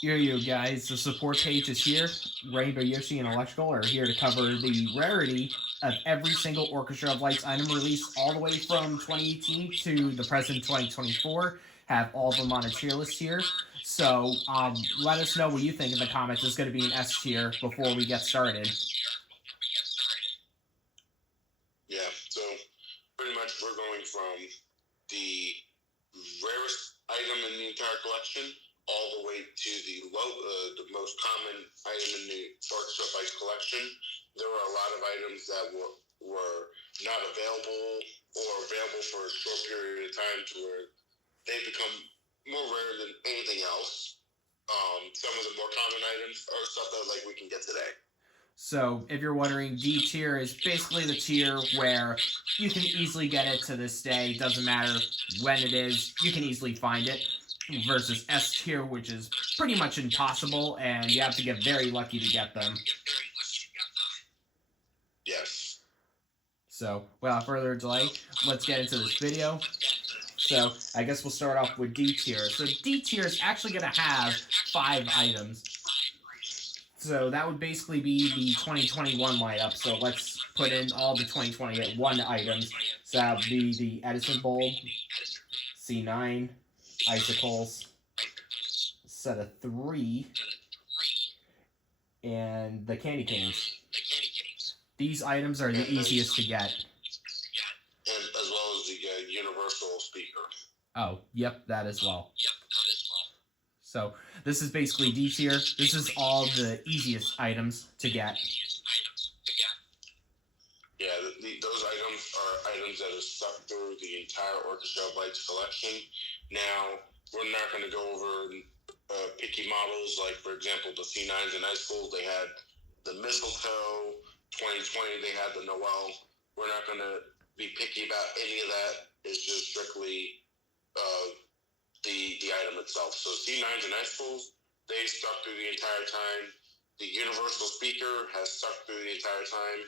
Here you guys, the support page is here. Rainbow Yoshi and Electrical are here to cover the rarity of every single Orchestra of Lights item release all the way from 2018 to the present 2024. Have all of them on a tier list here. So let us know what you think in the comments. It's going to be an S tier before we get started. Yeah, so pretty much we're going from the rarest item in the entire collection all the way to the most common item in the Orchestra of Lights collection. There were a lot of items that were not available or available for a short period of time to where they become more rare than anything else. Some of the more common items are stuff that like we can get today. So, if you're wondering, D tier is basically the tier where you can easily get it to this day. Doesn't matter when it is, you can easily find it. Versus S tier, which is pretty much impossible, and you have to get very lucky to get them. Yes. So, without further delay, let's get into this video. So, I guess we'll start off with D tier. So, D tier is actually going to have 5 items. So, that would basically be the 2021 lineup. So, let's put in all the 2021 items. So, that would be the Edison Bulb, C9, Icicles, set of 3, and the Candy Canes. These items are the easiest to get. And as well as the universal speaker. Oh, yep, that as well. So, this is basically D tier. This is all the easiest items to get. Yeah, those items are items that are stuck through the entire Orchestra of Lights collection. Now, we're not going to go over picky models like, for example, the C9s and Icicles. They had the Mistletoe. 2020, they had the Noel. We're not going to be picky about any of that. It's just strictly the item itself. So C9s and Icicles, they stuck through the entire time. The universal speaker has stuck through the entire time.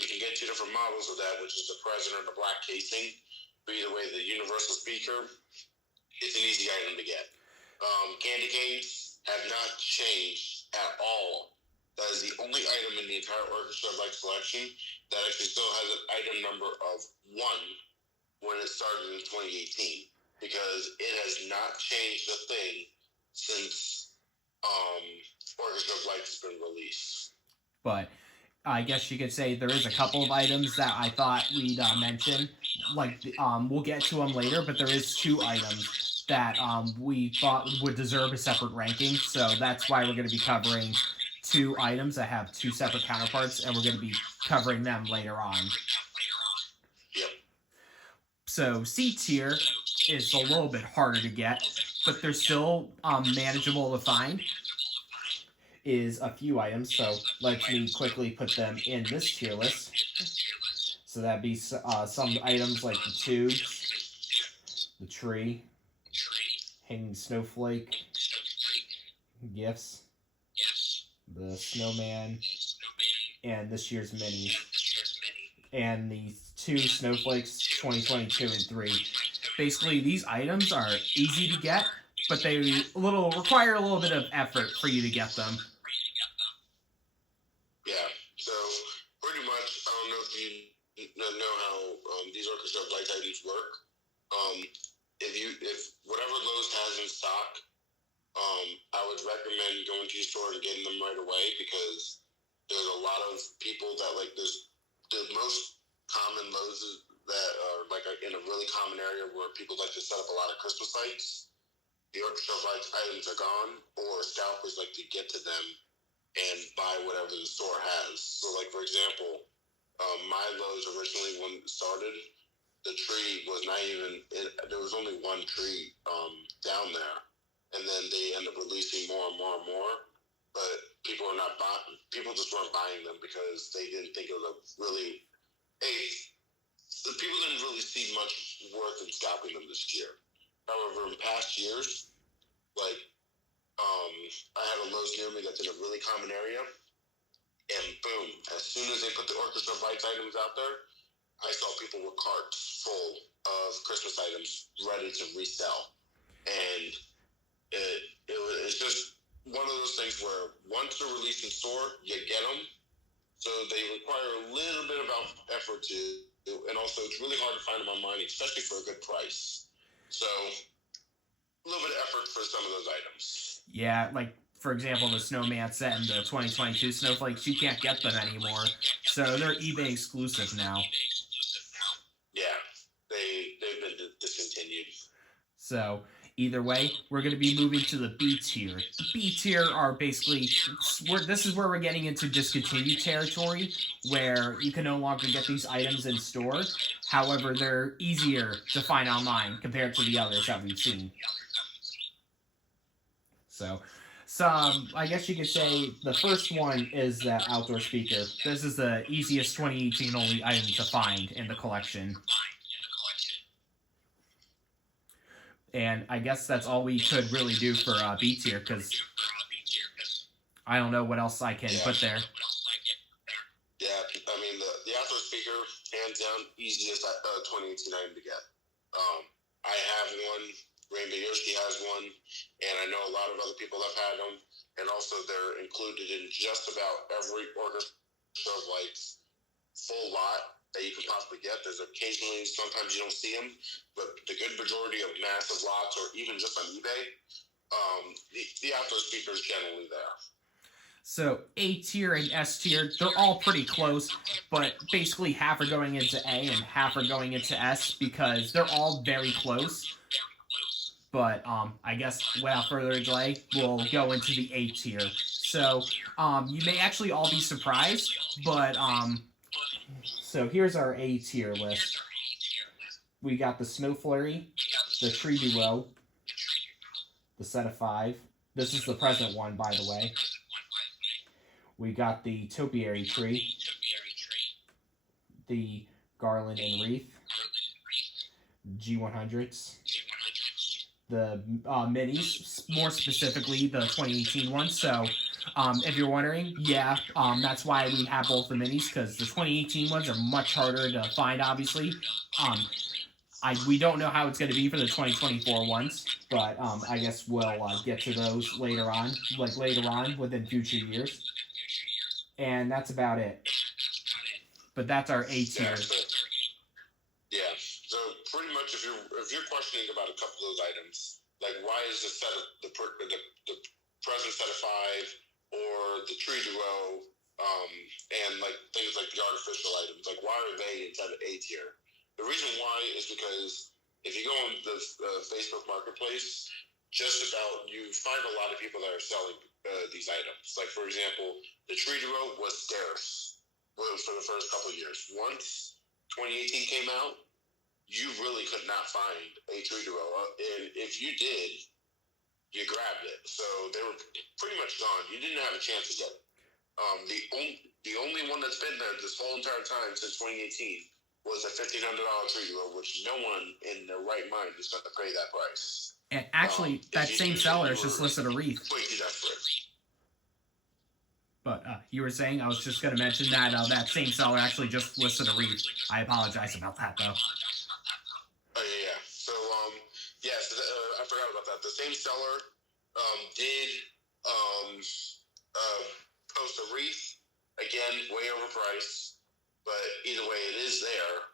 You can get 2 different models of that, which is the present or the black casing. But either way, the universal speaker, it's an easy item to get. Candy canes have not changed at all. That is the only item in the entire Orchestra of Lights collection that actually still has an item number of 1 when it started in 2018, because it has not changed a thing since Orchestra of Lights has been released. But I guess you could say there is a couple of items that I thought we'd mention. Like, we'll get to them later, but there is 2 items that we thought would deserve a separate ranking. So that's why we're going to be covering 2 items that have 2 separate counterparts, and we're going to be covering them later on. Yep. So C tier is a little bit harder to get, but they're still manageable to find. Is a few items, so let me quickly put them in this tier list. So that'd be some items like the tubes, the tree, hanging snowflake, gifts, the snowman, and this year's minis. And these 2 snowflakes, 2022 and 3. Basically, these items are easy to get, but they require a little bit of effort for you to get them. Yeah, so pretty much, I don't know if you know how these Orchestra of Lights items work. If whatever Lowe's has in stock, I would recommend going to your store and getting them right away, because there's a lot of people that like this. The most common Lowe's that are like in a really common area where people like to set up a lot of Christmas lights. The Orchestra of Lights items are gone, or scalpers like to get to them and buy whatever the store has. So, like, for example, my Lowe's originally, when it started, the tree was not even, there was only 1 tree down there. And then they end up releasing more and more and more. But people just weren't buying them because they didn't think it was a really, the people didn't really see much worth in scalping them this year. However, in past years, like, I have a Lowe's near me that's in a really common area, and boom, as soon as they put the Orchestra of Lights items out there, I saw people with carts full of Christmas items ready to resell. And it's just those things where once they're released in store, you get them. So they require a little bit of effort to, and also it's really hard to find them online, especially for a good price. So a little bit of effort for some of those items. Yeah, like for example, the Snowman set and the 2022 Snowflakes, you can't get them anymore. So they're eBay exclusive now. Yeah, they've been discontinued. So either way, we're going to be moving to the B tier. The B tier are basically, this is where we're getting into discontinued territory, where you can no longer get these items in store. However, they're easier to find online compared to the others that we've seen. So, I guess you could say the first one is the outdoor speaker. This is the easiest 2018 only item to find in the collection. And I guess that's all we could really do for B tier, because I don't know what else I can put there. Yeah, I mean, the outdoor speaker, hands down, easiest 2018 item to get. I have one, Rainbow Yoshi has one, and I know a lot of other people have had them, and also they're included in just about every Orchestra of Lights full lot that you can possibly get. There's occasionally, sometimes you don't see them, but the good majority of massive lots, or even just on eBay, the outdoor speaker is generally there. So A tier and S tier, they're all pretty close, but basically half are going into A and half are going into S because they're all very close. But I guess without further delay, we'll go into the A tier. So you may actually all be surprised, but so here's our A tier list. We got the Snow Flurry, the Tree Duo, the set of 5. This is the present one, by the way. We got the Topiary Tree, the Garland and Wreath, G100s, the minis, more specifically the 2018 ones. So if you're wondering, yeah, that's why we have both the minis, because the 2018 ones are much harder to find, obviously. We don't know how it's going to be for the 2024 ones, but I guess we'll get to those later on, within future years. And that's about it. But that's our A tier. Yeah. So pretty much, if you're questioning about a couple of those items, like why is the set of the present set of 5 or the Tree Duo, and like things like the artificial items, like why are they inside of A tier? The reason why is because if you go on the Facebook Marketplace, just about you find a lot of people that are selling these items. Like, for example, the Tree Duo was scarce for the first couple of years. Once 2018 came out, you really could not find a Tree Duo. And if you did, you grabbed it. So they were pretty much gone. You didn't have a chance to get it. The only one that's been there this whole entire time since 2018 was a $1,500 Tree Duo, which no one in their right mind is going to pay that price. And actually, that same seller just listed a wreath. But you were saying, I was just going to mention that that same seller actually just listed a wreath. I apologize about that, though. Oh, yeah. So, yes, I forgot about that. The same seller did post a wreath. Again, way overpriced. But either way, it is there.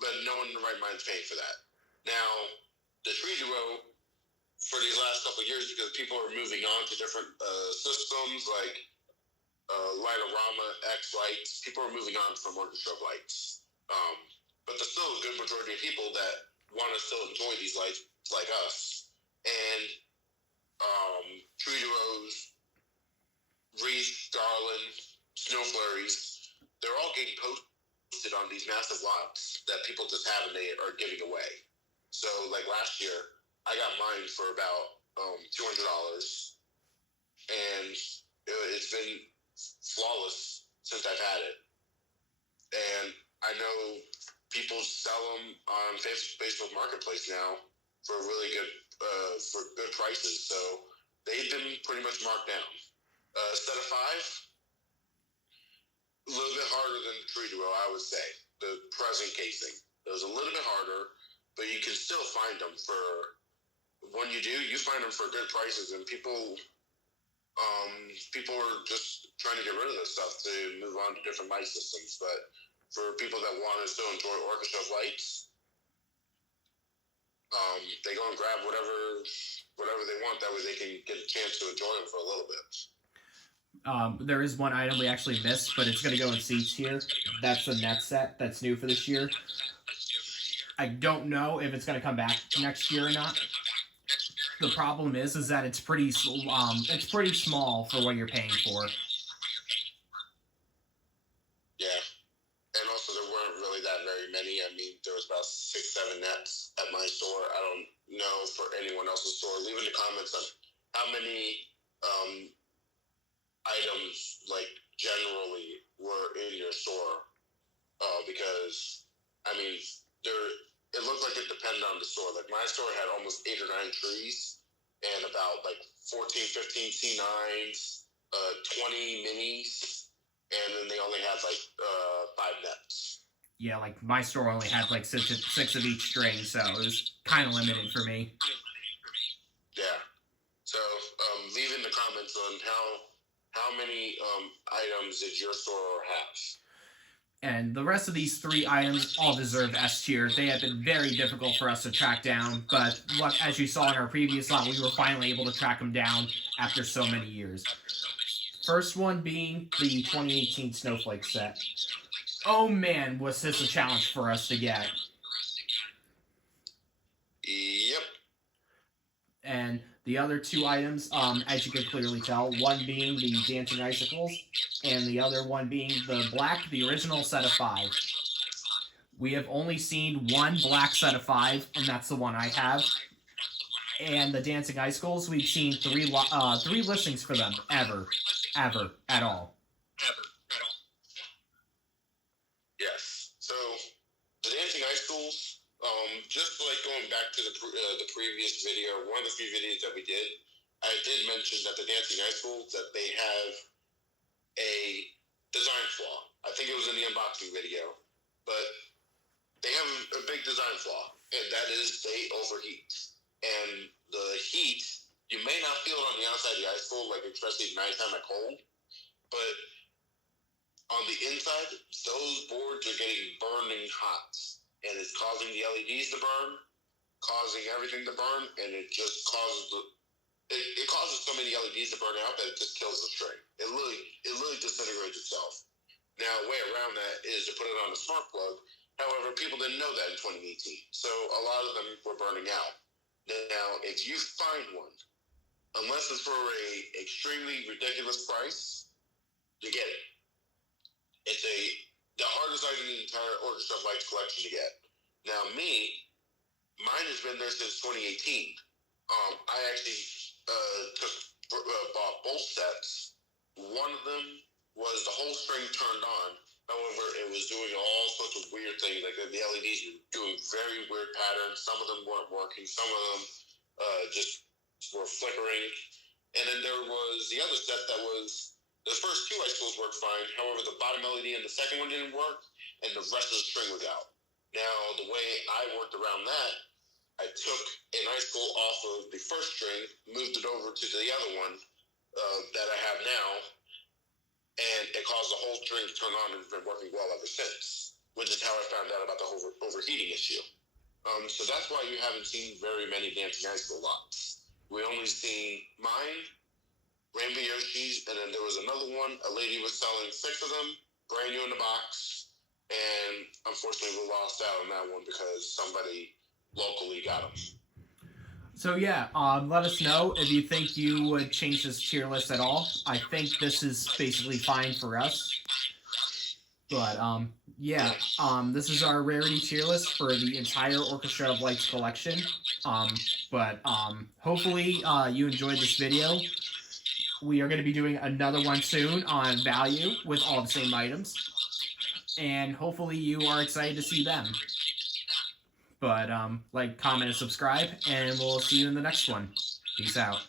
But no one in the right mind is paying for that. Now, the Tree Duo, for these last couple of years, because people are moving on to different systems like Lightorama, X Lights, people are moving on from Orchestra of Lights. But there's still a good majority of people that want to still enjoy these lights like us. And Tree Duos, Wreath, Garland, Snow Flurries, they're all getting posted on these massive lots that people just have and they are giving away. So, like last year, I got mine for about $200, and it's been flawless since I've had it. And I know people sell them on Facebook Marketplace now for really good prices. So they've been pretty much marked down. Set of 5. A little bit harder than the Tree Duo, I would say. The present casing. It was a little bit harder, but you can still find them for, when you do, you find them for good prices. And people People are just trying to get rid of this stuff to move on to different mic systems. But for people that want to still enjoy Orchestra of Lights, they go and grab whatever they want. That way they can get a chance to enjoy them for a little bit. There is one item we actually missed, but it's going to go in C tier. That's the net set that's new for this year. I don't know if it's going to come back next year or not. The problem is that it's pretty small for what you're paying for. Yeah, and also there weren't really that very many. I mean, there was about 6-7 nets at my store. I don't know for anyone else's store. Leave in the comments on how many items like generally were in your store, because I mean it looked like it depended on the store. Like my store had almost 8 or 9 trees and about like 14, 15 C9s, 20 minis, and then they only had like 5 nets. Yeah, like my store only had like six of each string, so it was kind of limited for me. Yeah. So leave in the comments on how many items did your store have. And the rest of these 3 items all deserve S tier. They have been very difficult for us to track down, but as you saw in our previous lot, we were finally able to track them down after so many years. First one being the 2018 Snowflake set. Oh man, was this a challenge for us to get. Yep. And the other 2 items, as you can clearly tell, one being the Dancing Icicles, and the other one being the original set of 5. We have only seen one black set of 5, and that's the one I have. And the Dancing Icicles, we've seen 3 listings for them, ever, at all. Yes. So the Dancing Icicles, just like going back to the previous video, one of the few videos that we did, I did mention that the Dancing Icicles, that they have a design flaw. I think it was in the unboxing video, but they have a big design flaw, and that is they overheat. And the heat, you may not feel it on the outside of the icicle, like especially nighttime at cold, but on the inside, those boards are getting burning hot, and it's causing the LEDs to burn, causing everything to burn, and it just causes it causes so many LEDs to burn out that it just kills the string. It really disintegrates itself. Now, a way around that is to put it on a smart plug. However, people didn't know that in 2018, so a lot of them were burning out. Now, if you find one, unless it's for a extremely ridiculous price, you get it. It's the hardest item in the entire Orchestra of Lights collection to get. Now, mine has been there since 2018. I actually bought both sets. One of them was the whole string turned on. However, it was doing all sorts of weird things. Like the LEDs were doing very weird patterns. Some of them weren't working. Some of them just were flickering. And then there was the other set that was, the first 2 icicles worked fine. However, the bottom LED and the second one didn't work, and the rest of the string was out. Now, the way I worked around that, I took an icicle off of the first string, moved it over to the other one that I have now, and it caused the whole string to turn on and it's been working well ever since, which is how I found out about the overheating issue. So that's why you haven't seen very many Dancing Icicle lots. We only seen mine, Rainbow Yoshi's, and then there was another one. A lady was selling 6 of them, brand new in the box, and unfortunately we lost out on that one because somebody locally got them. So yeah, let us know if you think you would change this tier list at all. I think this is basically fine for us. But yeah, this is our rarity tier list for the entire Orchestra of Lights collection. But hopefully you enjoyed this video. We are going to be doing another one soon on value with all the same items. And hopefully you are excited to see them. But like, comment, and subscribe, and we'll see you in the next one. Peace out.